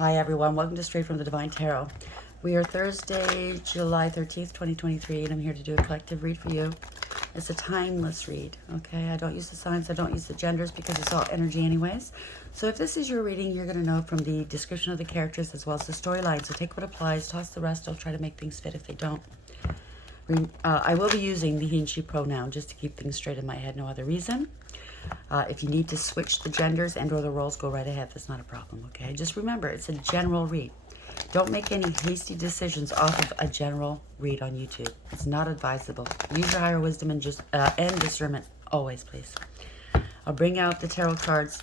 Hi everyone, welcome to Straight from the Divine Tarot. We are Thursday, July 13th, 2023, and I'm here to do a collective read for you. It's a timeless read, okay? I don't use the signs, I don't use the genders because it's all energy anyways. So if this is your reading, you're going to know from the description of the characters as well as the storyline. So take what applies, toss the rest, I'll try to make things fit if they don't. I will be using the he and she pronoun just to keep things straight in my head, no other reason. If you need to switch the genders and or the roles, go right ahead. That's not a problem, okay? Just remember, it's a general read. Don't make any hasty decisions off of a general read on YouTube. It's not advisable. Use your higher wisdom and discernment always, please. I'll bring out the tarot cards.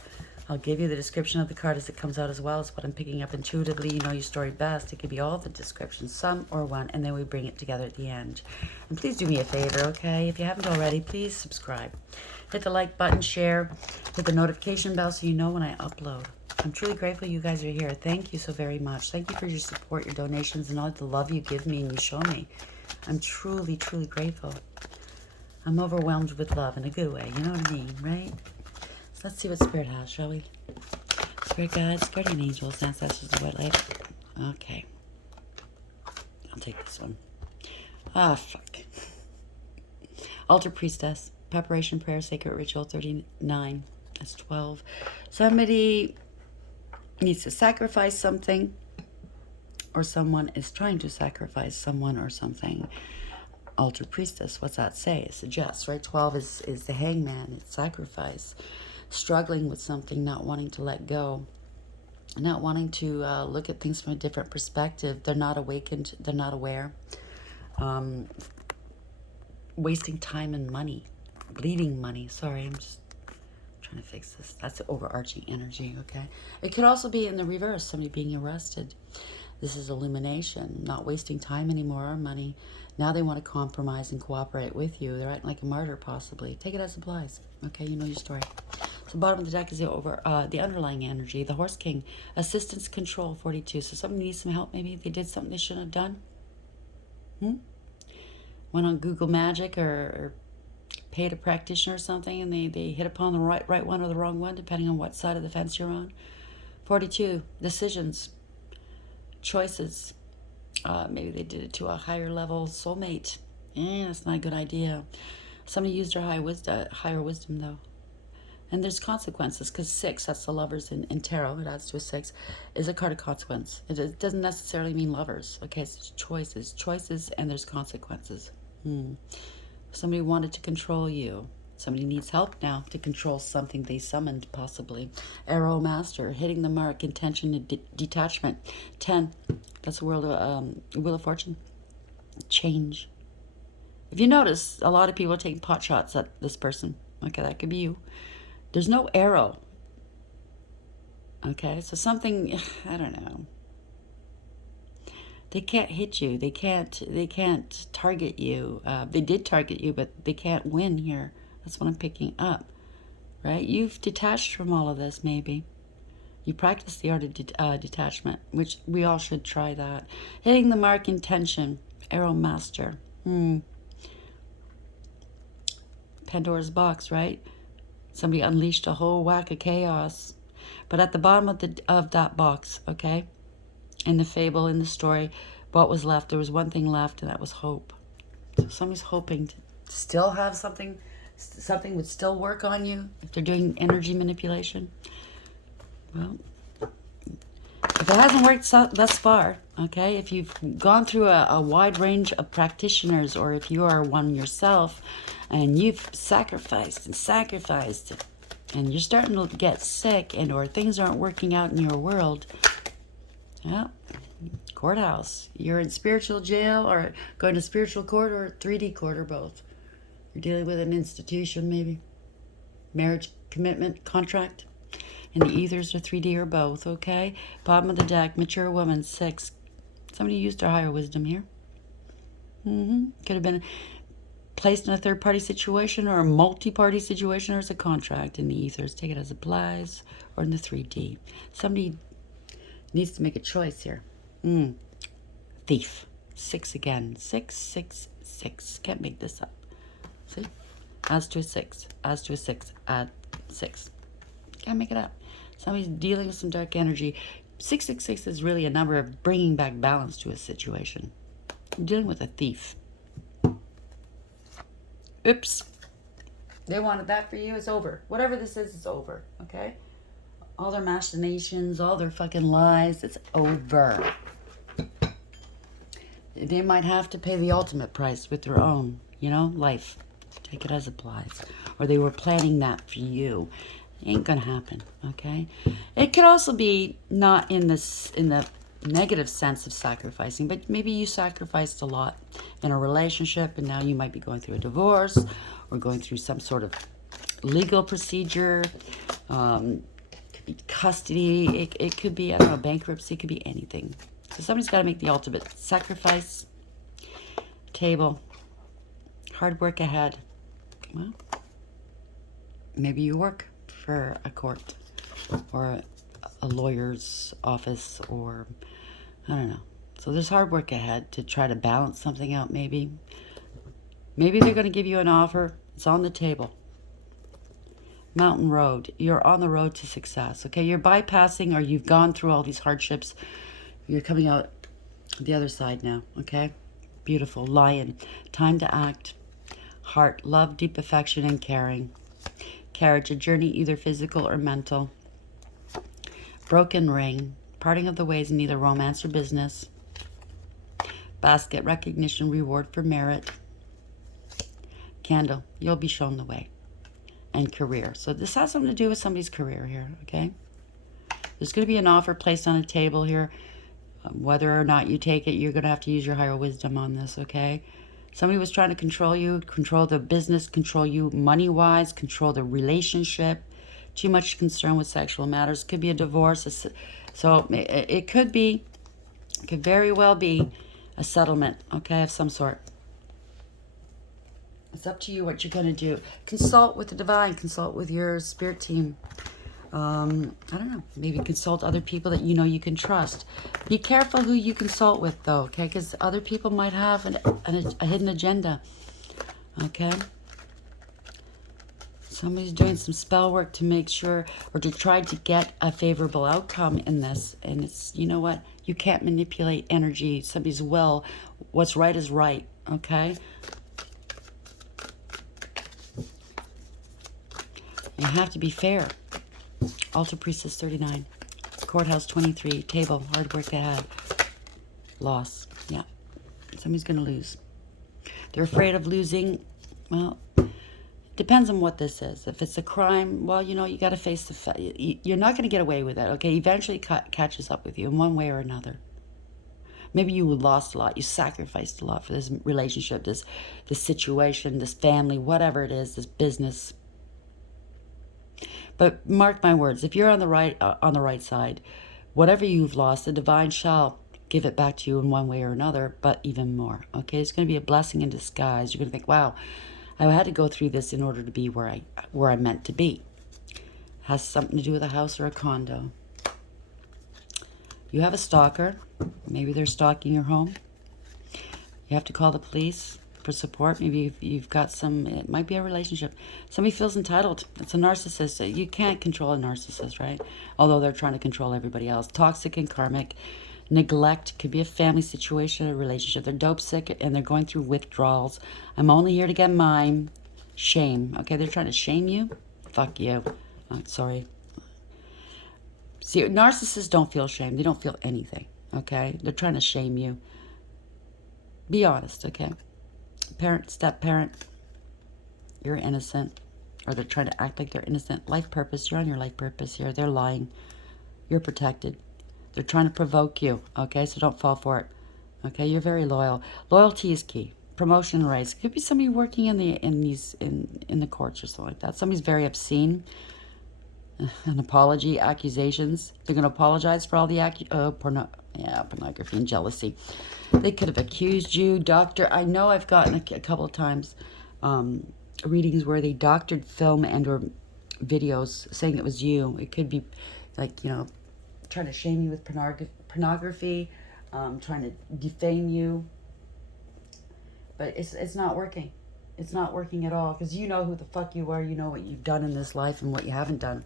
I'll give you the description of the card as it comes out as well as what I'm picking up intuitively. You know your story best. It could be all the descriptions, some or one, and then we bring it together at the end. And please do me a favor, okay? If you haven't already, please subscribe. Hit the like button, share, hit the notification bell so you know when I upload. I'm truly grateful you guys are here. Thank you so very much. Thank you for your support, your donations, and all the love you give me and you show me. I'm truly, truly grateful. I'm overwhelmed with love in a good way. You know what I mean, right? So let's see what Spirit has, shall we? Spirit guides, guardian angels, ancestors of white light. Okay. I'll take this one. Ah, fuck. Altar priestess. Preparation prayer, sacred ritual, 39. That's 12. Somebody needs to sacrifice something, or someone is trying to sacrifice someone or something. Altar priestess, what's that say? It suggests, right? 12 is the hangman. It's sacrifice. Struggling with something, not wanting to let go. Not wanting to look at things from a different perspective. They're not awakened. They're not aware. Wasting time and money. Bleeding money. Sorry, I'm just trying to fix this. That's the overarching energy, okay? It could also be in the reverse, somebody being arrested. This is illumination, not wasting time anymore or money. Now they want to compromise and cooperate with you. They're acting like a martyr, possibly. Take it as applies, okay? You know your story. So bottom of the deck is the underlying energy, the Horse King. Assistance, control, 42. So somebody needs some help, maybe. They did something they shouldn't have done. Went on Google Magic or paid a practitioner or something, and they hit upon the right one or the wrong one, depending on what side of the fence you're on. 42, decisions, choices. Maybe they did it to a higher level soulmate. That's not a good idea. Somebody used their higher wisdom, though. And there's consequences, because 6, that's the lovers in tarot, it adds to a 6, is a card of consequence. It doesn't necessarily mean lovers, okay? It's choices, and there's consequences. Somebody wanted to control you. Somebody needs help now to control something they summoned, possibly. Arrow Master, hitting the mark, intention, and detachment. 10, that's the Wheel of Fortune. Change. If you notice, a lot of people are taking pot shots at this person. Okay, that could be you. There's no arrow. Okay, so something, I don't know. They can't hit you. They can't target you. They did target you, but they can't win here. That's what I'm picking up, right? You've detached from all of this, maybe. You practice the art of detachment, which we all should try that. Hitting the mark, intention. Arrow Master. Pandora's box, right? Somebody unleashed a whole whack of chaos. But at the bottom of that box, okay? In the fable, in the story, what was left? There was one thing left, and that was hope. So somebody's hoping to still have something would still work on you if they're doing energy manipulation. Well, if it hasn't worked thus far, okay, if you've gone through a wide range of practitioners, or if you are one yourself and you've sacrificed, and you're starting to get sick or things aren't working out in your world, yeah, courthouse. You're in spiritual jail or going to spiritual court or 3D court or both. You're dealing with an institution, maybe. Marriage, commitment, contract. And the ethers are 3D or both, okay? Bottom of the deck, mature woman, 6. Somebody used their higher wisdom here. Could have been placed in a third-party situation or a multi-party situation, or as a contract in the ethers. Take it as applies, or in the 3D. Somebody needs to make a choice here. Thief. 6 again. 6, 6, 6. Can't make this up. See? Adds to a 6. Adds to a 6. Add 6. Can't make it up. Somebody's dealing with some dark energy. 666 is really a number of bringing back balance to a situation. You're dealing with a thief. Oops. They wanted that for you. It's over. Whatever this is, it's over. Okay? All their machinations, all their fucking lies, it's over. They might have to pay the ultimate price with their own, life. Take it as it applies. Or they were planning that for you. Ain't gonna happen, okay? It could also be not in the negative sense of sacrificing, but maybe you sacrificed a lot in a relationship, and now you might be going through a divorce or going through some sort of legal procedure. Could be custody. It could be, I don't know, bankruptcy. It could be anything. So somebody's got to make the ultimate sacrifice. Table. Hard work ahead. Well, maybe you work for a court or a lawyer's office, or I don't know. So there's hard work ahead to try to balance something out, maybe. Maybe they're going to give you an offer. It's on the table. Mountain road. You're on the road to success, okay? You're bypassing, or you've gone through all these hardships. You're coming out the other side now, okay? Beautiful. Lion. Time to act. Heart. Love, deep affection, and caring. Carriage. A journey either physical or mental. Broken ring. Parting of the ways in either romance or business. Basket. Recognition, reward for merit. Candle. You'll be shown the way. And career. So this has something to do with somebody's career here, okay? There's going to be an offer placed on a table here. Whether or not you take it, you're going to have to use your higher wisdom on this, okay? Somebody was trying to control you, control the business, control you money-wise, control the relationship. Too much concern with sexual matters. Could be a divorce. So it could very well be a settlement, okay, of some sort. It's up to you what you're going to do. Consult with the divine. Consult with your spirit team. I don't know. Maybe consult other people that you can trust. Be careful who you consult with, though, okay? Because other people might have a hidden agenda, okay? Somebody's doing some spell work to make sure, or to try to get a favorable outcome in this. And it's, you know what? You can't manipulate energy. Somebody's will. What's right is right, okay? You have to be fair. Altar Priestess 39. Courthouse 23. Table. Hard work ahead. Loss. Yeah. Somebody's going to lose. They're afraid of losing. Well, depends on what this is. If it's a crime, well, you got to face the fact. You're not going to get away with it, okay? Eventually catches up with you in one way or another. Maybe you lost a lot. You sacrificed a lot for this relationship, this situation, this family, whatever it is, this business. But mark my words, if you're on the right side, whatever you've lost, the divine shall give it back to you in one way or another, but even more. Okay, it's going to be a blessing in disguise. You're going to think, wow, I had to go through this in order to be where I meant to be. Has something to do with a house or a condo. You have a stalker. Maybe they're stalking your home. You have to call the police for support. Maybe you've got it might be a relationship. Somebody feels entitled. It's a narcissist. You can't control a narcissist, right? Although they're trying to control everybody else. Toxic and karmic. Neglect could be a family situation, a relationship. They're dope sick and they're going through withdrawals. I'm only here to get mine. Shame. Okay, they're trying to shame you. Fuck you. Sorry. See, narcissists don't feel shame. They don't feel anything. Okay, they're trying to shame you. Be honest, okay? Parent, step-parent, you're innocent, or they're trying to act like they're innocent. Life purpose, you're on your life purpose here. They're lying. You're protected. They're trying to provoke you, okay? So don't fall for it, okay? You're very loyal. Loyalty is key. Promotion raise. Could be somebody working in the courts or something like that. Somebody's very obscene. An apology, accusations. They're going to apologize for all the pornography and jealousy. They could have accused you, doctor. I know I've gotten a couple of times readings where they doctored film and or videos saying it was you. It could be like, trying to shame you with pornography, trying to defame you. But it's not working. It's not working at all, because you know who the fuck you are. You know what you've done in this life and what you haven't done.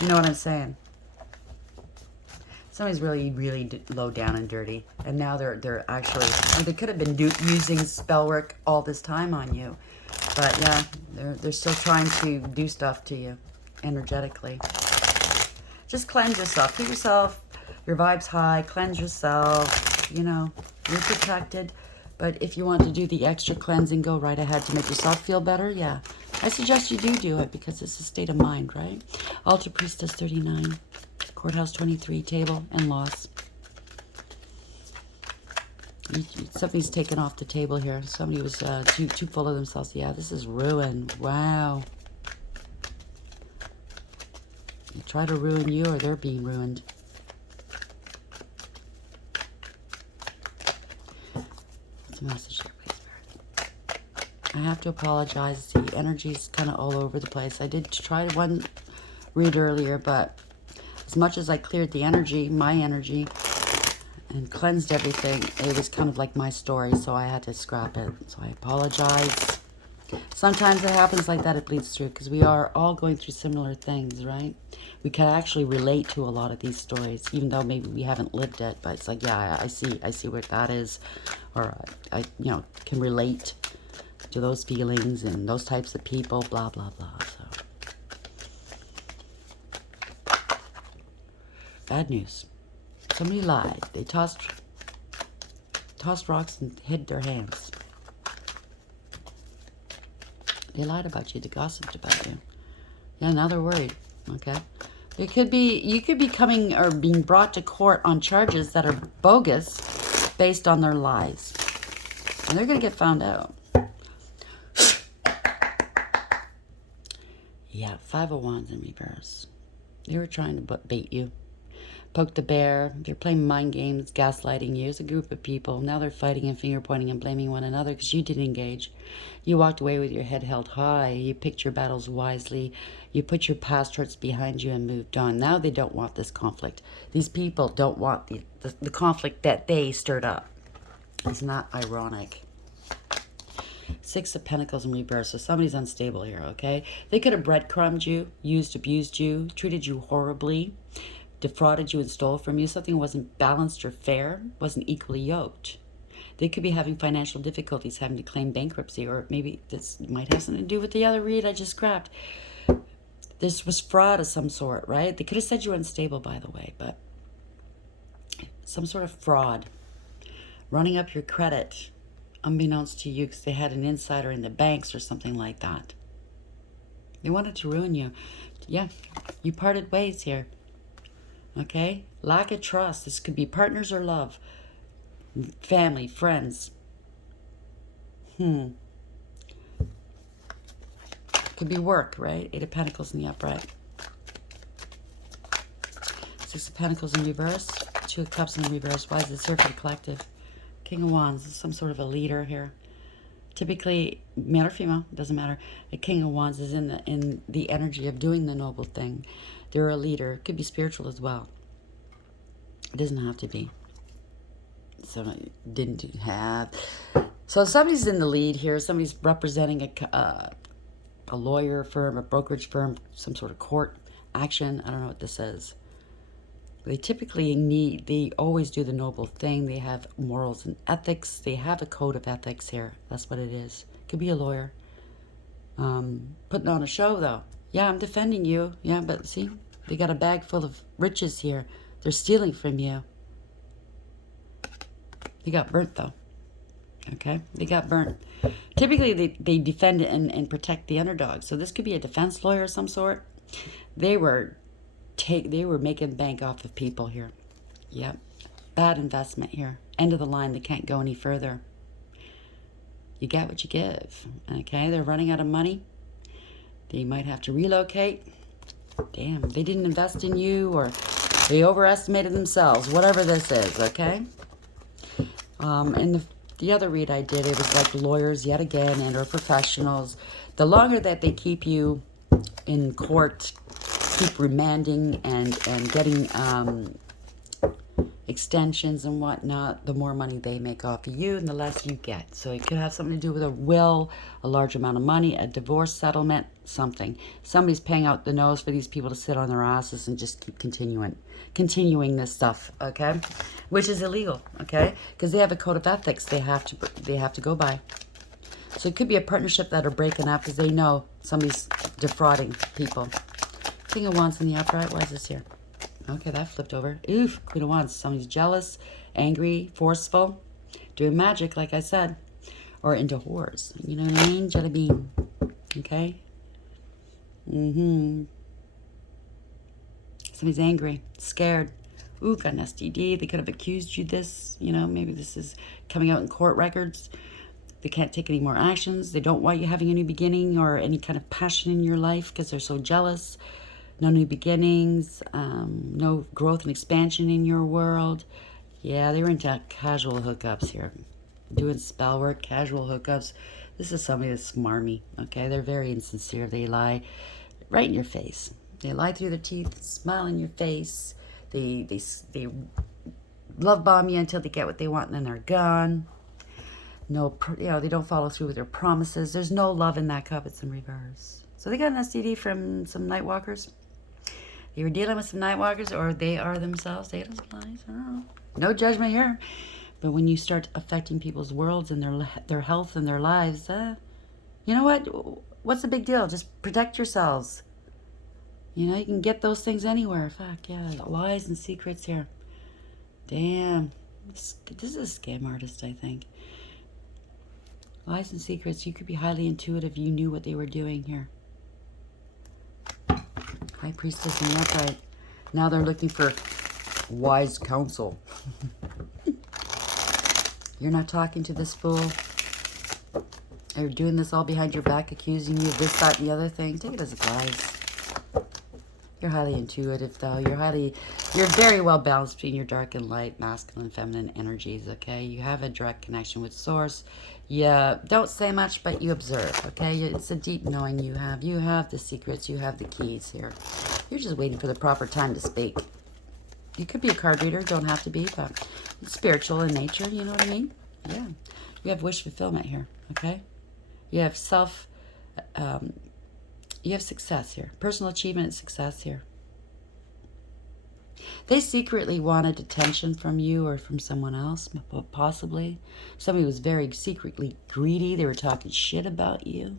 You know what I'm saying? Somebody's really, really low down and dirty. And now they're actually, they could have been using spell work all this time on you. But yeah, they're still trying to do stuff to you energetically. Just cleanse yourself. Keep your vibes high. Cleanse yourself. You know, you're protected. But if you want to do the extra cleansing, go right ahead to make yourself feel better. Yeah, I suggest you do it because it's a state of mind, right? Altar Priestess 39. Courthouse 23, table and loss. Something's taken off the table here. Somebody was too full of themselves. Yeah, this is ruin. Wow. They try to ruin you or they're being ruined. What's the message here, please, Spirit? I have to apologize. The energy's kind of all over the place. I did try one read earlier, but as much as I cleared the energy, my energy, and cleansed everything, it was kind of like my story, so I had to scrap it. So I apologize. Sometimes it happens like that, it bleeds through, because we are all going through similar things, right? We can actually relate to a lot of these stories, even though maybe we haven't lived it, but it's like, yeah, I see where that is, or I can relate to those feelings and those types of people, blah, blah, blah, so. Bad news. Somebody lied. They tossed rocks and hid their hands. They lied about you. They gossiped about you. Yeah, now they're worried. Okay. You could be coming or being brought to court on charges that are bogus based on their lies. And they're going to get found out. Yeah, 5 of Wands in reverse. They were trying to bait you. Poke the bear. They're playing mind games, gaslighting you. It's a group of people. Now they're fighting and finger pointing and blaming one another because you didn't engage. You walked away with your head held high. You picked your battles wisely. You put your past hurts behind you and moved on. Now they don't want this conflict. These people don't want the conflict that they stirred up. It's not ironic. 6 of Pentacles in reverse. So somebody's unstable here, okay? They could have breadcrumbed you, abused you, treated you horribly, defrauded you and stole from you. Something wasn't balanced or fair, wasn't equally yoked. They could be having financial difficulties, having to claim bankruptcy, or maybe this might have something to do with the other read I just grabbed. This was fraud of some sort, right? They could have said you were unstable, by the way, but some sort of fraud. Running up your credit, unbeknownst to you, because they had an insider in the banks or something like that. They wanted to ruin you. Yeah, you parted ways here. Okay? Lack of trust. This could be partners or love. Family, friends. Could be work, right? 8 of Pentacles in the upright. 6 of Pentacles in reverse. 2 of Cups in reverse. Why is it here for the collective? King of Wands is some sort of a leader here. Typically, male or female, doesn't matter. A King of Wands is in the energy of doing the noble thing. They're a leader. Could be spiritual as well. It doesn't have to be. So didn't have. So somebody's in the lead here. Somebody's representing a lawyer firm, a brokerage firm, some sort of court action. I don't know what this is. They typically they always do the noble thing. They have morals and ethics. They have a code of ethics here. That's what it is. Could be a lawyer. Putting on a show, though. Yeah, I'm defending you. Yeah, but see, they got a bag full of riches here. They're stealing from you. They got burnt, though. Okay? They got burnt. Typically, they defend and protect the underdog. So this could be a defense lawyer of some sort. They were making bank off of people here. Yep. Bad investment here. End of the line. They can't go any further. You get what you give. Okay? They're running out of money. They might have to relocate. Damn. They didn't invest in you, or they overestimated themselves. Whatever this is. Okay? And the other read I did, it was like lawyers yet again and or professionals. The longer that they keep you in court, keep remanding and getting extensions and whatnot, the more money they make off of you and the less you get. So it could have something to do with a will, a large amount of money, a divorce settlement, something. Somebody's paying out the nose for these people to sit on their asses and just keep continuing this stuff, okay? Which is illegal, okay? Because they have a code of ethics they have to go by. So it could be a partnership that are breaking up because they know somebody's defrauding people. King of Wands in the upright. Why is this here? Okay, that flipped over. Oof, Queen of Wands. Somebody's jealous, angry, forceful, doing magic, like I said, or into whores. You know what I mean? Jelly bean. Okay? Somebody's angry, scared. Ooh, got an STD. They could have accused you this. You know, maybe this is coming out in court records. They can't take any more actions. They don't want you having a new beginning or any kind of passion in your life because they're so jealous. No new beginnings. No growth and expansion in your world. Yeah, they were into casual hookups here. Doing spell work, casual hookups. This is somebody that's smarmy, okay? They're very insincere. They lie right in your face. They lie through their teeth, smile in your face. They love bomb you until they get what they want and then they're gone. No, you know, they don't follow through with their promises. There's no love in that cup. It's in reverse. So they got an STD from some night walkers. They were dealing with some night walkers, or they are themselves. They don't lie. I don't know. No judgment here. But when you start affecting people's worlds and their health and their lives, you know what? What's the big deal? Just protect yourselves. You know, you can get those things anywhere. Fuck, yeah. Lies and secrets here. Damn. This is a scam artist, I think. Lies and secrets. You could be highly intuitive. You knew what they were doing here. High Priestess in the upright. Now they're looking for wise counsel. You're not talking to this fool. They're doing this all behind your back, accusing you of this, that, and the other thing. Take it as a lies. You're highly intuitive, though. You're very well balanced between your dark and light, masculine, feminine energies, okay? You have a direct connection with Source. You don't say much, but you observe, okay? It's a deep knowing you have. You have the secrets. You have the keys here. You're just waiting for the proper time to speak. You could be a card reader. Don't have to be, but it's spiritual in nature. You know what I mean? Yeah. You have wish fulfillment here, okay? You have you have success here. Personal achievement and success here. They secretly wanted attention from you or from someone else, possibly. Somebody was very secretly greedy. They were talking shit about you.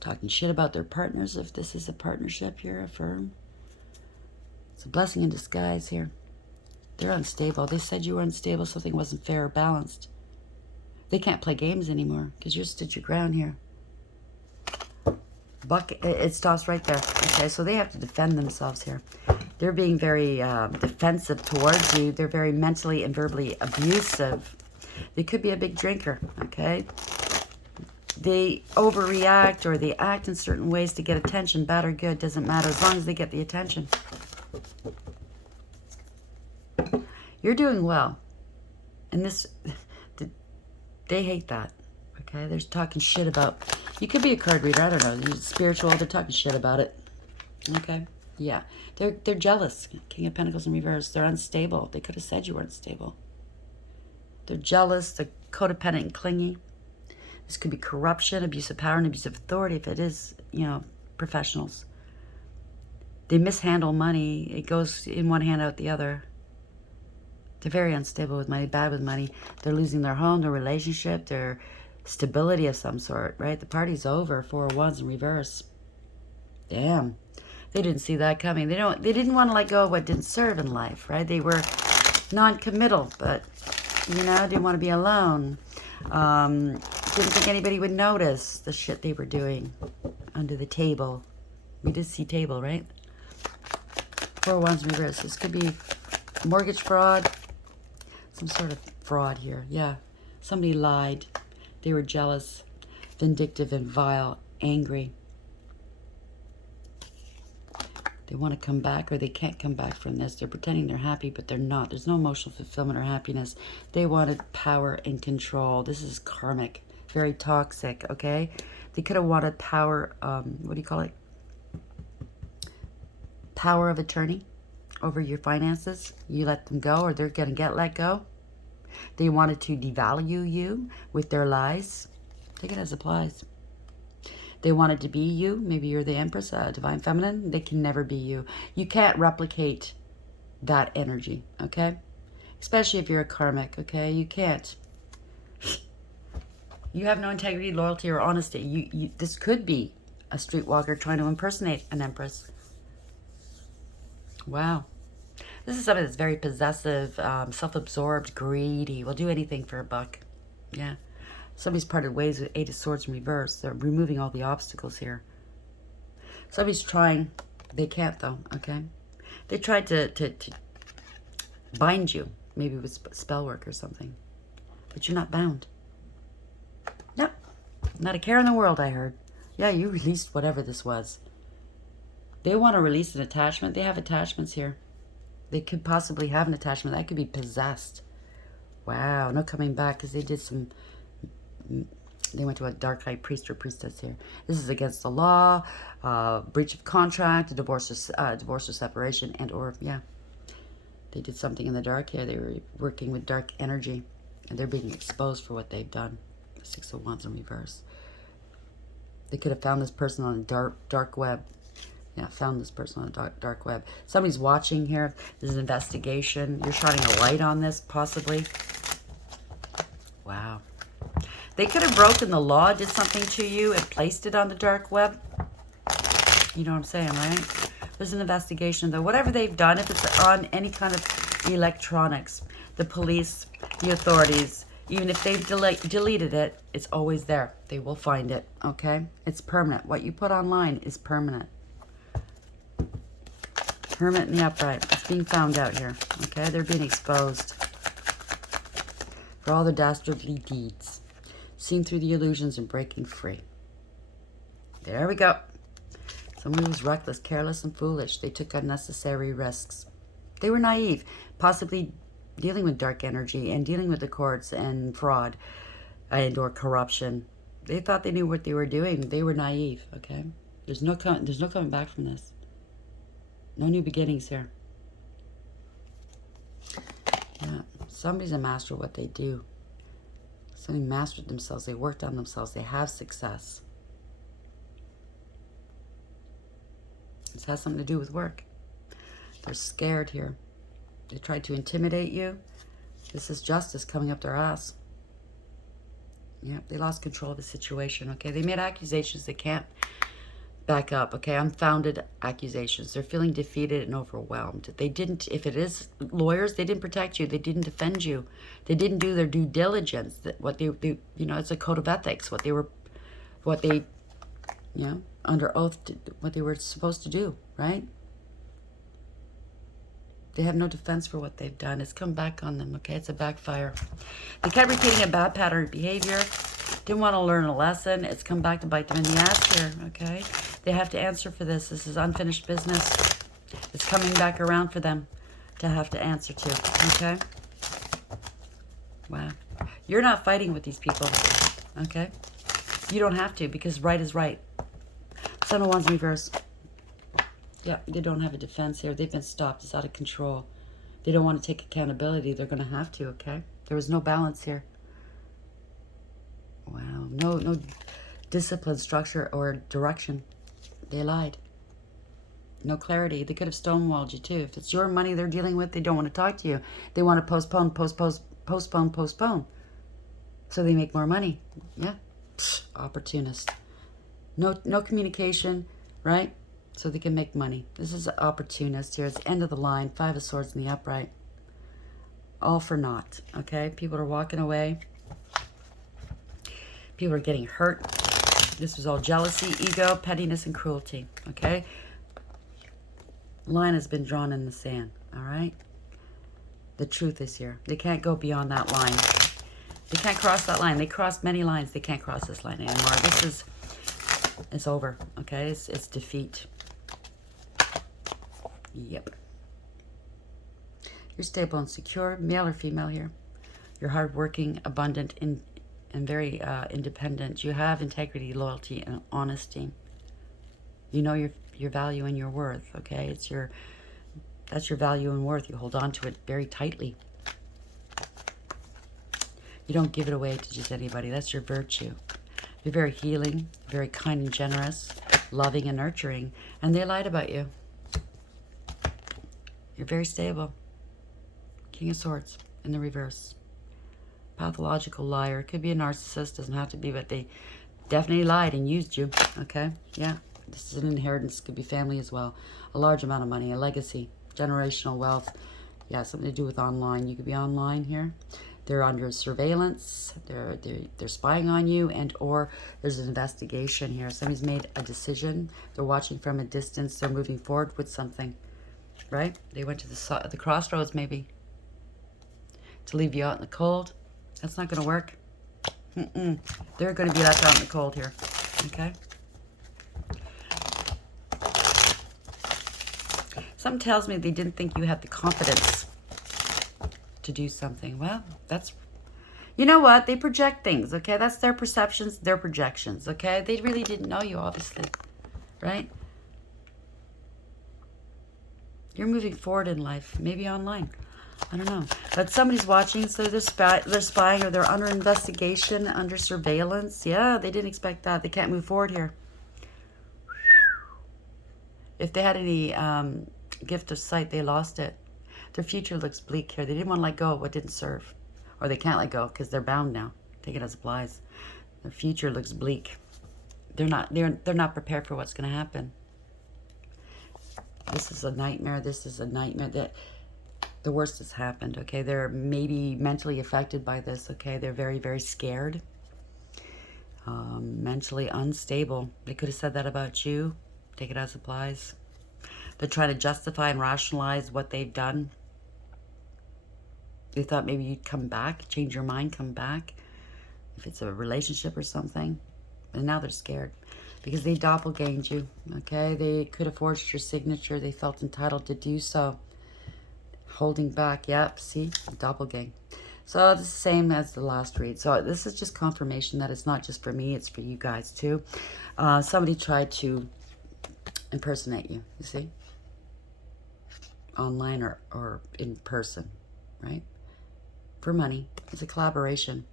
Talking shit about their partners if this is a partnership here, affirm. It's a blessing in disguise here. They're unstable. They said you were unstable. Something wasn't fair or balanced. They can't play games anymore because you stood your ground here. It stops right there. Okay, so they have to defend themselves here. They're being very defensive towards you. They're very mentally and verbally abusive. They could be a big drinker, okay? They overreact or they act in certain ways to get attention, bad or good, doesn't matter, as long as they get the attention. You're doing well. And they hate that. Okay, they're talking shit about. You could be a card reader. I don't know. You're spiritual. They're talking shit about it. Okay, yeah. They're jealous. King of Pentacles in reverse. They're unstable. They could have said you weren't stable. They're jealous. They're codependent and clingy. This could be corruption, abuse of power, and abuse of authority. If it is, you know, professionals. They mishandle money. It goes in one hand out the other. They're very unstable with money, bad with money. They're losing their home, their relationship, their stability of some sort, right? The party's over. 4 of Wands in reverse. Damn. They didn't see that coming. They didn't want to let go of what didn't serve in life, right? They were non-committal, but, you know, didn't want to be alone. Didn't think anybody would notice the shit they were doing under the table. We did see table, right? 4 of Wands in reverse. This could be mortgage fraud. Some sort of fraud here. Yeah. Somebody lied. They were jealous, vindictive, and vile, angry. They want to come back or they can't come back from this. They're pretending they're happy, but they're not. There's no emotional fulfillment or happiness. They wanted power and control. This is karmic. Very toxic, okay? They could have wanted power, what do you call it? Power of attorney over your finances. You let them go or they're going to get let go. They wanted to devalue you with their lies. Take it as applies. They wanted to be you. Maybe you're the Empress, Divine Feminine. They can never be you. You can't replicate that energy, okay? Especially if you're a karmic, okay? You can't. You have no integrity, loyalty, or honesty. This could be a streetwalker trying to impersonate an Empress. Wow. This is somebody that's very possessive, self-absorbed, greedy. Will do anything for a buck. Yeah. Somebody's parted ways with 8 of Swords in reverse. They're removing all the obstacles here. Somebody's trying. They can't, though, okay? They tried to bind you, maybe with spell work or something. But you're not bound. No. Not a care in the world, I heard. Yeah, you released whatever this was. They want to release an attachment. They have attachments here. They could possibly have an attachment. That could be possessed. Wow, no coming back because they did some... They went to a dark high priest or priestess here. This is against the law, breach of contract, divorce or separation, and or, yeah. They did something in the dark here. They were working with dark energy, and they're being exposed for what they've done. 6 of Wands in reverse. They could have found this person on a dark web. Yeah, found this person on a dark web. Somebody's watching here. This is an investigation. You're shining a light on this, possibly. Wow. They could have broken the law, did something to you, and placed it on the dark web. You know what I'm saying, right? There's an investigation, though. Whatever they've done, if it's on any kind of electronics, the police, the authorities, even if they've deleted it, it's always there. They will find it, okay? It's permanent. What you put online is permanent. Hermit in the upright. It's being found out here, okay? They're being exposed for all their dastardly deeds. Seeing through the illusions and breaking free. There we go. Somebody was reckless, careless, and foolish. They took unnecessary risks. They were naive, possibly dealing with dark energy and dealing with the courts and fraud and or corruption. They thought they knew what they were doing. They were naive, okay? There's no coming back from this. No new beginnings here. Yeah, somebody's a master of what they do. Somebody mastered themselves. They worked on themselves. They have success. This has something to do with work. They're scared here. They tried to intimidate you. This is justice coming up their ass. Yep, they lost control of the situation, okay? They made accusations they can't back up, okay? Unfounded accusations. They're feeling defeated and overwhelmed. They didn't, if it is lawyers, they didn't protect you. They didn't defend you. They didn't do their due diligence. What they you know, it's a code of ethics. What they, you know, under oath, what they were supposed to do, right? They have no defense for what they've done. It's come back on them, okay? It's a backfire. They kept repeating a bad pattern of behavior. Didn't want to learn a lesson. It's come back to bite them in the ass here, okay? They have to answer for this. This is unfinished business. It's coming back around for them to have to answer to, okay? Wow. You're not fighting with these people, okay? You don't have to because right is right. 7 of Wands in reverse. Yeah, they don't have a defense here. They've been stopped. It's out of control. They don't want to take accountability. They're going to have to, okay? There was no balance here. Wow. No discipline, structure, or direction. They lied. No clarity. They could have stonewalled you, too. If it's your money they're dealing with, they don't want to talk to you. They want to postpone. So they make more money. Yeah. Pfft, opportunist. No communication, right? So they can make money. This is an opportunist here. It's the end of the line. 5 of Swords in the upright. All for naught, okay? People are walking away. People are getting hurt. This was all jealousy, ego, pettiness, and cruelty, okay? Line has been drawn in the sand, all right? The truth is here. They can't go beyond that line. They can't cross that line. They crossed many lines. They can't cross this line anymore. This is, it's over, okay? It's defeat. Yep. You're stable and secure, male or female here. You're hardworking, abundant, and very independent. You have integrity, loyalty, and honesty. You know your value and your worth, okay? That's your value and worth. You hold on to it very tightly. You don't give it away to just anybody. That's your virtue. You're very healing, very kind and generous, loving and nurturing. And they lied about you. You're very stable. King of Swords in the reverse. Pathological liar. Could be a narcissist. Doesn't have to be, but they definitely lied and used you. Okay? Yeah. This is an inheritance. Could be family as well. A large amount of money. A legacy. Generational wealth. Yeah, something to do with online. You could be online here. They're under surveillance. They're spying on you, and or there's an investigation here. Somebody's made a decision. They're watching from a distance. They're moving forward with something, right? They went to the crossroads maybe to leave you out in the cold. That's not going to work. They're going to be left out in the cold here, okay? Something tells me they didn't think you had the confidence to do something. Well, that's, you know what? They project things, okay? That's their perceptions, their projections, okay? They really didn't know you, obviously, right? You're moving forward in life, maybe online. I don't know. But somebody's watching, so they're spying, or they're under investigation, under surveillance. Yeah, they didn't expect that. They can't move forward here. If they had any gift of sight, they lost it. Their future looks bleak here. They didn't want to let go of what didn't serve. Or they can't let go because they're bound now. Take it as applies. Their future looks bleak. They're not prepared for what's going to happen. This is a nightmare. This is a nightmare. That the worst has happened, okay? They're maybe mentally affected by this, okay? They're very, very scared. Mentally unstable. They could have said that about you. Take it as applies. They're trying to justify and rationalize what they've done. They thought maybe you'd come back, change your mind, come back. If it's a relationship or something. And now they're scared. Because they doppelganged you, okay? They could have forged your signature. They felt entitled to do so. Holding back, yep, see? Doppelgang. So it's the same as the last read. So this is just confirmation that it's not just for me, it's for you guys too. Somebody tried to impersonate you, you see? Online or in person, right? For money. It's a collaboration.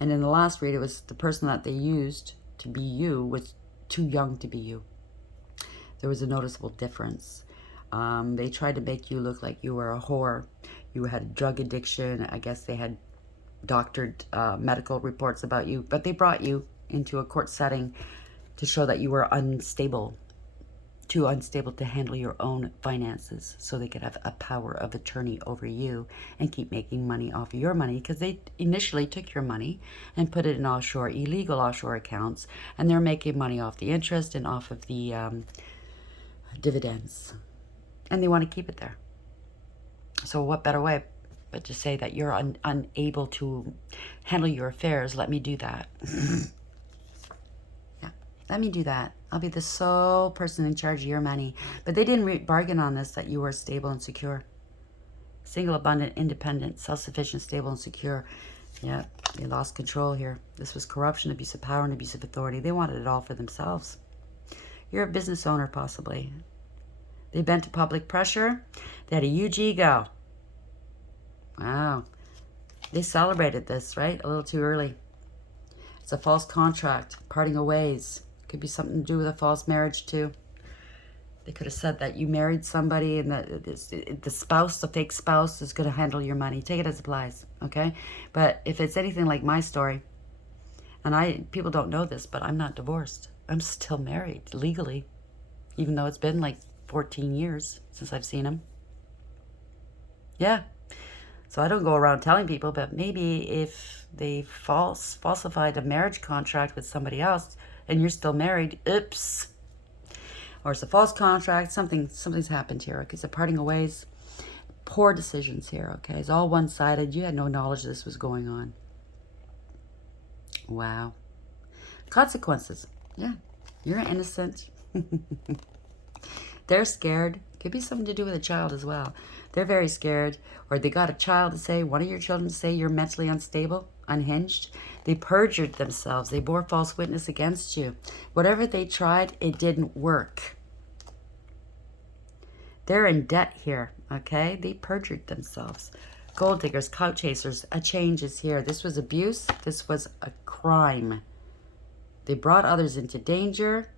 And in the last read, it was the person that they used to be you was too young to be you. There was a noticeable difference. They tried to make you look like you were a whore. You had a drug addiction. I guess they had doctored medical reports about you. But they brought you into a court setting to show that you were unstable. Too unstable to handle your own finances, so they could have a power of attorney over you and keep making money off of your money, because they initially took your money and put it in offshore, illegal offshore accounts, and they're making money off the interest and off of the dividends, and they want to keep it there. So what better way but to say that you're unable to handle your affairs? Let me do that. Yeah, let me do that. I'll be the sole person in charge of your money. But they didn't bargain on this, that you were stable and secure. Single, abundant, independent, self-sufficient, stable, and secure. Yeah, they lost control here. This was corruption, abuse of power, and abuse of authority. They wanted it all for themselves. You're a business owner, possibly. They bent to public pressure. They had a huge ego. Wow. They celebrated this, right? A little too early. It's a false contract. Parting of ways. Could be something to do with a false marriage too. They could have said that you married somebody and the spouse, the fake spouse, is going to handle your money. Take it as it applies, okay? But if it's anything like my story, and people don't know this, but I'm not divorced. I'm still married legally, even though it's been like 14 years since I've seen him. Yeah. So I don't go around telling people, but maybe if they falsified a marriage contract with somebody else, and you're still married, oops. Or it's a false contract, something's happened here. Okay, it's a parting of ways. Poor decisions here, okay? It's all one-sided. You had no knowledge this was going on. Wow. Consequences. Yeah, you're innocent. They're scared. Could be something to do with a child as well. They're very scared. Or they got a child to say, one of your children to say you're mentally unstable, unhinged. They perjured themselves. They bore false witness against you. Whatever they tried, it didn't work. They're in debt here, okay? They perjured themselves. Gold diggers, clout chasers, a change is here. This was abuse. This was a crime. They brought others into danger.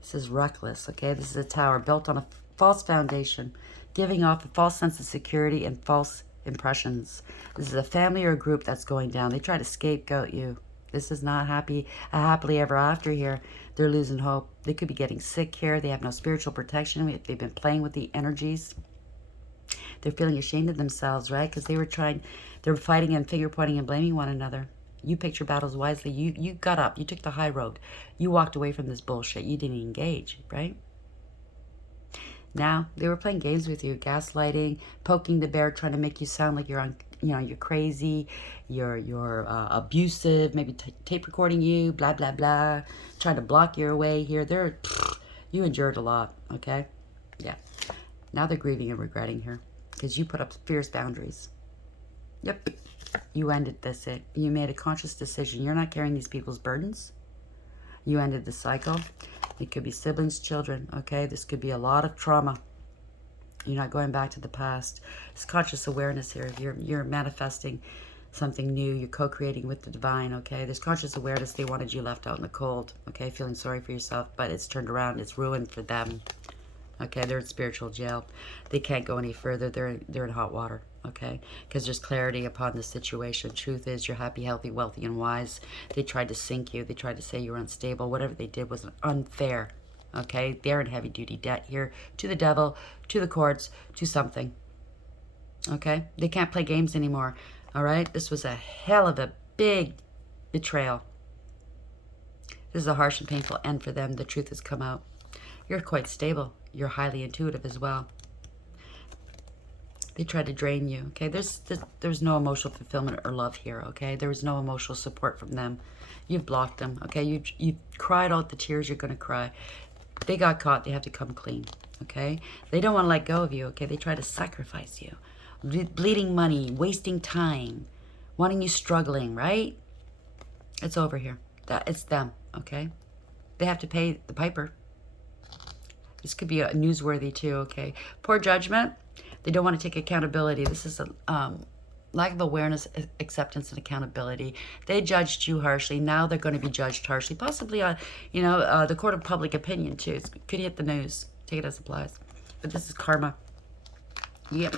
This is reckless, okay? This is a tower built on a false foundation, giving off a false sense of security and false impressions. This is a family or a group that's going down. They try to scapegoat you. This is not a happily ever after here. They're losing hope. They could be getting sick here. They have no spiritual protection. They've been playing with the energies. They're feeling ashamed of themselves, right? Because they're fighting and finger pointing and blaming one another. You picked your battles wisely. You got up. You took the high road. You walked away from this bullshit. You didn't engage, right? Now, they were playing games with you, gaslighting, poking the bear, trying to make you sound like you're you're crazy, you're abusive, maybe tape recording you, blah, blah, blah, trying to block your way here. You endured a lot, okay? Yeah. Now they're grieving and regretting here because you put up fierce boundaries. Yep. You ended this. You made a conscious decision. You're not carrying these people's burdens. You ended the cycle. It could be siblings, children, okay? This could be a lot of trauma. You're not going back to the past. It's conscious awareness here. You're manifesting something new. You're co-creating with the divine, okay? There's conscious awareness. They wanted you left out in the cold, okay? Feeling sorry for yourself, but it's turned around. It's ruined for them, okay? They're in spiritual jail. They can't go any further. They're in hot water, okay? Because there's clarity upon the situation. Truth is, you're happy, healthy, wealthy, and wise. They tried to sink you. They tried to say you were unstable. Whatever they did was unfair, okay? They're in heavy-duty debt here to the devil, to the courts, to something, okay? They can't play games anymore, all right? This was a hell of a big betrayal. This is a harsh and painful end for them. The truth has come out. You're quite stable. You're highly intuitive as well. They tried to drain you, okay? There's no emotional fulfillment or love here, okay? There was no emotional support from them. You've blocked them, okay? You cried out the tears you're going to cry. They got caught. They have to come clean, okay? They don't want to let go of you, okay? They try to sacrifice you. Bleeding money, wasting time, wanting you struggling, right? It's over here. It's them, okay? They have to pay the piper. This could be newsworthy too, okay? Poor judgment. They don't want to take accountability. This is a lack of awareness, acceptance, and accountability. They judged you harshly. Now they're going to be judged harshly. Possibly on, the court of public opinion too. It could hit the news. Take it as applies. But this is karma. Yep.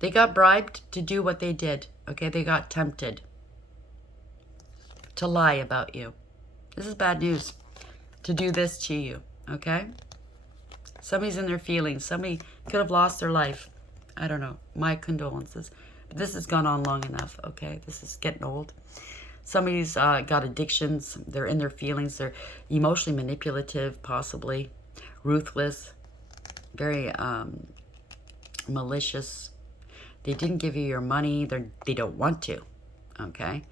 They got bribed to do what they did. Okay, they got tempted to lie about you. This is bad news. To do this to you. Okay? Somebody's in their feelings. Somebody could have lost their life. I don't know. My condolences. But this has gone on long enough, okay? This is getting old. Somebody's got addictions. They're in their feelings. They're emotionally manipulative, possibly. Ruthless. Very malicious. They didn't give you your money. They don't want to, okay?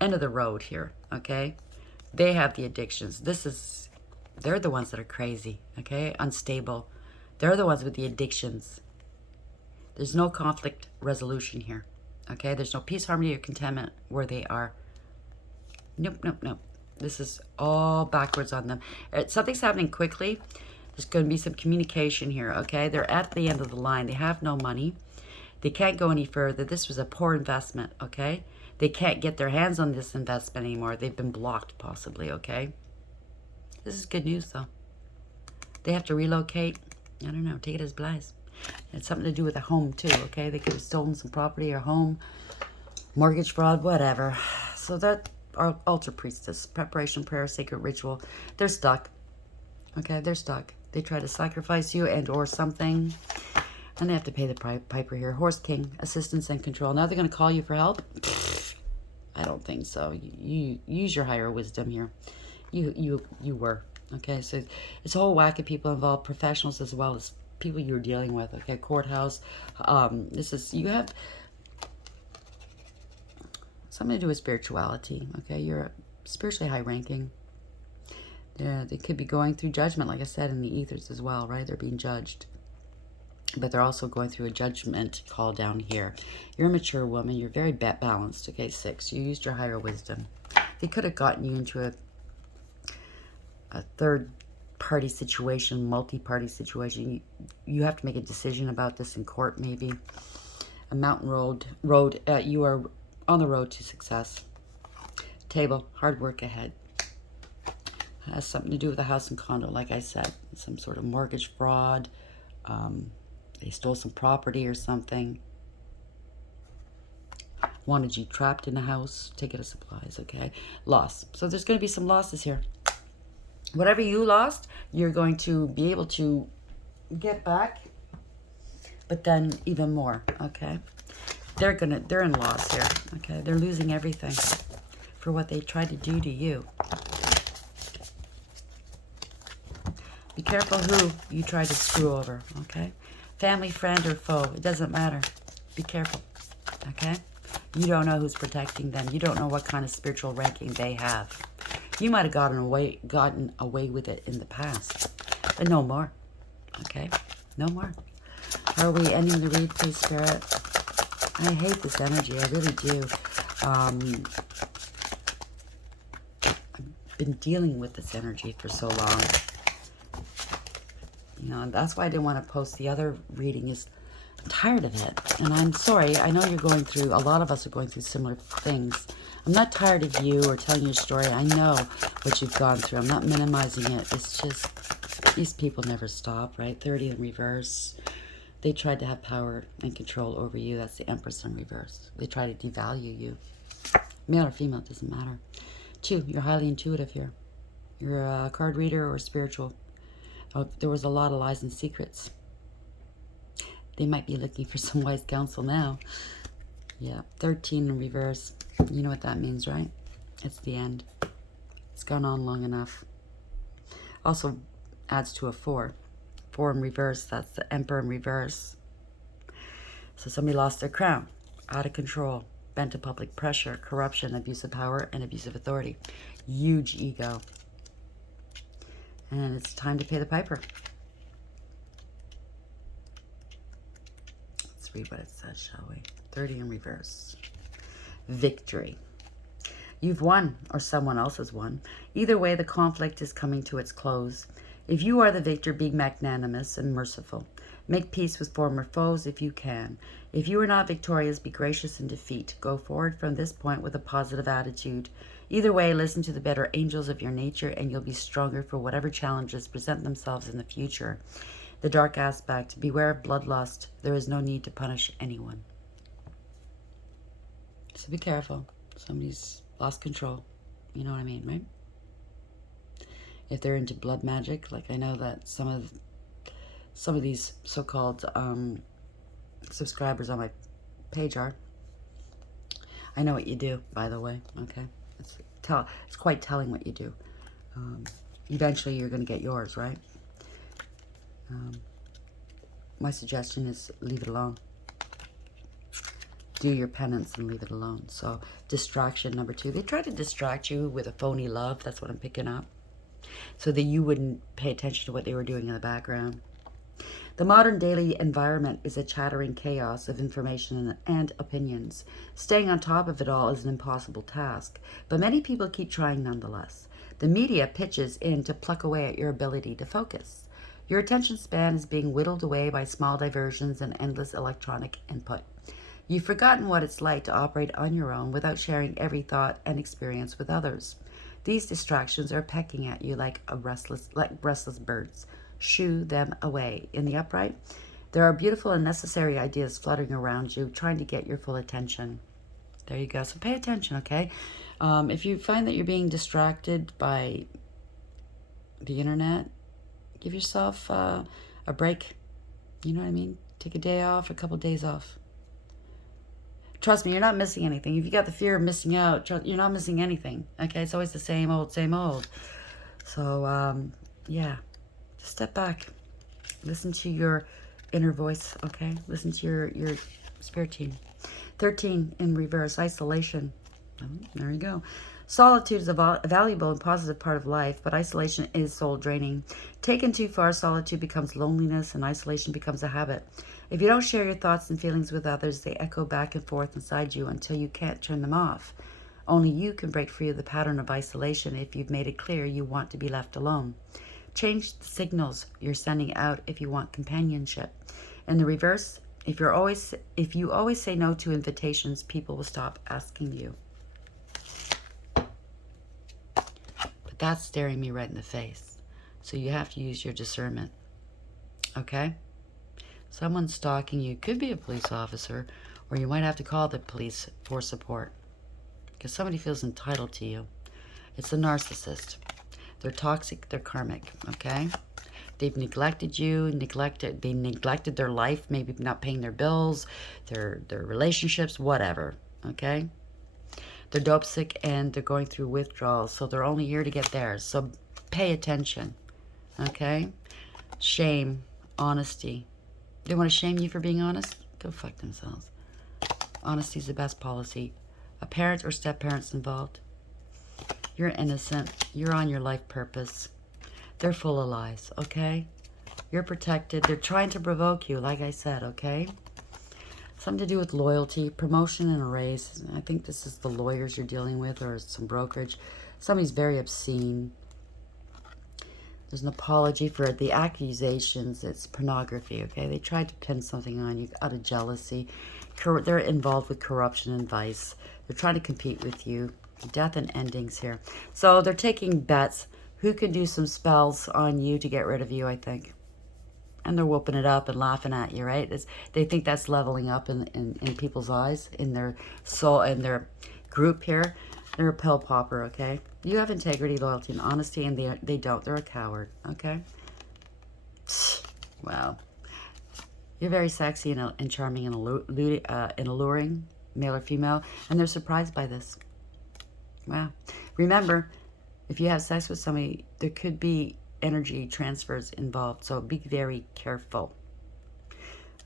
End of the road here, okay? They have the addictions. They're the ones that are crazy, okay? Unstable. They're the ones with the addictions. There's no conflict resolution here, okay? There's no peace, harmony, or contentment where they are. Nope, nope, nope. This is all backwards on them. Something's happening quickly. There's going to be some communication here, okay? They're at the end of the line. They have no money. They can't go any further. This was a poor investment, okay? They can't get their hands on this investment anymore. They've been blocked, possibly, okay? This is good news, though. They have to relocate. I don't know. Take it as blessed. It's something to do with a home, too, okay? They could have stolen some property or home, mortgage fraud, whatever. So that, our altar priestess, preparation, prayer, sacred ritual, they're stuck, okay? They're stuck. They try to sacrifice you and or something, and they have to pay the piper here. Horse king, assistance and control. Now they're going to call you for help? I don't think so. You use your higher wisdom here. You were, okay? So it's a whole whack of people involved, professionals as well as people you're dealing with, okay? Courthouse. You have something to do with spirituality, okay? You're spiritually high ranking. Yeah, they could be going through judgment, like I said, in the ethers as well, right? They're being judged. But they're also going through a judgment call down here. You're a mature woman. You're very balanced, okay? 6. You used your higher wisdom. They could have gotten you into a third-party situation, multi-party situation. You have to make a decision about this in court, maybe. a mountain road. You are on the road to success. Table, hard work ahead. Has something to do with a house and condo, like I said. Some sort of mortgage fraud. They stole some property or something. Wanted you trapped in a house. Ticket of supplies, okay? Loss. So there's going to be some losses here. Whatever you lost, you're going to be able to get back, but then even more, okay? They're in loss here, okay? They're losing everything for what they tried to do to you. Be careful who you try to screw over, okay? Family, friend, or foe, it doesn't matter. Be careful, okay? You don't know who's protecting them. You don't know what kind of spiritual ranking they have. You might have gotten away with it in the past, but no more, okay? No more. Are we ending the read, please, Spirit? I hate this energy. I really do. I've been dealing with this energy for so long. You know, and that's why I didn't want to post the other reading. I'm tired of it. And I'm sorry. I know you're going through, a lot of us are going through similar things. I'm not tired of you or telling your story. I know what you've gone through. I'm not minimizing it. It's just, these people never stop, right? 30 in reverse. They tried to have power and control over you. That's the Empress in reverse. They try to devalue you. Male or female, it doesn't matter. 2, you're highly intuitive here. You're a card reader or spiritual. There was a lot of lies and secrets. They might be looking for some wise counsel now. Yeah, 13 in reverse. You know what that means, right? It's the end. It's gone on long enough. Also adds to a 4. 4 in reverse, that's the Emperor in reverse. So somebody lost their crown. Out of control. Bent to public pressure, corruption, abuse of power, and abuse of authority. Huge ego. And it's time to pay the piper. Let's read what it says, shall we? 30 in reverse. Victory. You've won, or someone else has won. Either way, the conflict is coming to its close. If you are the victor, be magnanimous and merciful. Make peace with former foes if you can. If you are not victorious, be gracious in defeat. Go forward from this point with a positive attitude. Either way, listen to the better angels of your nature and you'll be stronger for whatever challenges present themselves in the future. The dark aspect, beware of bloodlust. There is no need to punish anyone. So be careful. Somebody's lost control. You know what I mean, right? If they're into blood magic, like I know that some of these so-called subscribers on my page are. I know what you do, by the way. Okay, it's quite telling what you do. Eventually, you're going to get yours, right? My suggestion is leave it alone. Do your penance and leave it alone. So, distraction number 2. They try to distract you with a phony love. That's what I'm picking up. So that you wouldn't pay attention to what they were doing in the background. The modern daily environment is a chattering chaos of information and opinions. Staying on top of it all is an impossible task, but many people keep trying nonetheless. The media pitches in to pluck away at your ability to focus. Your attention span is being whittled away by small diversions and endless electronic input. You've forgotten what it's like to operate on your own without sharing every thought and experience with others. These distractions are pecking at you like restless birds. Shoo them away. In the upright, there are beautiful and necessary ideas fluttering around you, trying to get your full attention. There you go. So pay attention, okay? If you find that you're being distracted by the internet, give yourself a break. You know what I mean? Take a day off, a couple days off. Trust me, you're not missing anything. If you got the fear of missing out, you're not missing anything. Okay, it's always the same old, same old. So, yeah, just step back. Listen to your inner voice, okay? Listen to your spirit team. 13 in reverse, isolation. Oh, there you go. Solitude is a valuable and positive part of life, but isolation is soul-draining. Taken too far, solitude becomes loneliness and isolation becomes a habit. If you don't share your thoughts and feelings with others, they echo back and forth inside you until you can't turn them off. Only you can break free of the pattern of isolation if you've made it clear you want to be left alone. Change the signals you're sending out if you want companionship. In the reverse, If you always say no to invitations, people will stop asking you. But that's staring me right in the face. So you have to use your discernment. Okay? Someone's stalking you. Could be a police officer, or you might have to call the police for support. Because somebody feels entitled to you. It's a narcissist. They're toxic, they're karmic, okay? They've neglected you, they neglected their life, maybe not paying their bills, their relationships, whatever, okay? They're dope sick and they're going through withdrawals, so they're only here to get theirs. So pay attention, okay? Shame, honesty. They want to shame you for being honest? Go fuck themselves. Honesty is the best policy. A parent or step-parent's involved. You're innocent. You're on your life purpose. They're full of lies, okay? You're protected. They're trying to provoke you, like I said, okay? Something to do with loyalty, promotion, and a raise. I think this is the lawyers you're dealing with, or some brokerage. Somebody's very obscene. There's an apology for the accusations. It's pornography, okay? They tried to pin something on you out of jealousy. They're involved with corruption and vice. They're trying to compete with you. Death and endings here. So they're taking bets. Who can do some spells on you to get rid of you, I think. And they're whooping it up and laughing at you, right? They think that's leveling up in people's eyes, in their soul, in their group here. They're a pill popper, okay? You have integrity, loyalty, and honesty, and they don't. They're a coward, okay? Wow. You're very sexy and charming and alluring, male or female, and they're surprised by this. Wow. Remember, if you have sex with somebody, there could be energy transfers involved, so be very careful.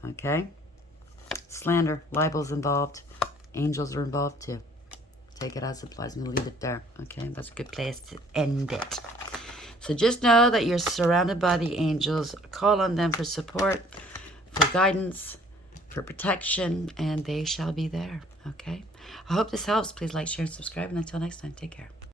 Okay? Slander, libels involved. Angels are involved too. Take it as it applies. I'm going to leave it there. Okay? That's a good place to end it. So just know that you're surrounded by the angels. Call on them for support, for guidance, for protection, and they shall be there. Okay? I hope this helps. Please like, share, and subscribe. And until next time, take care.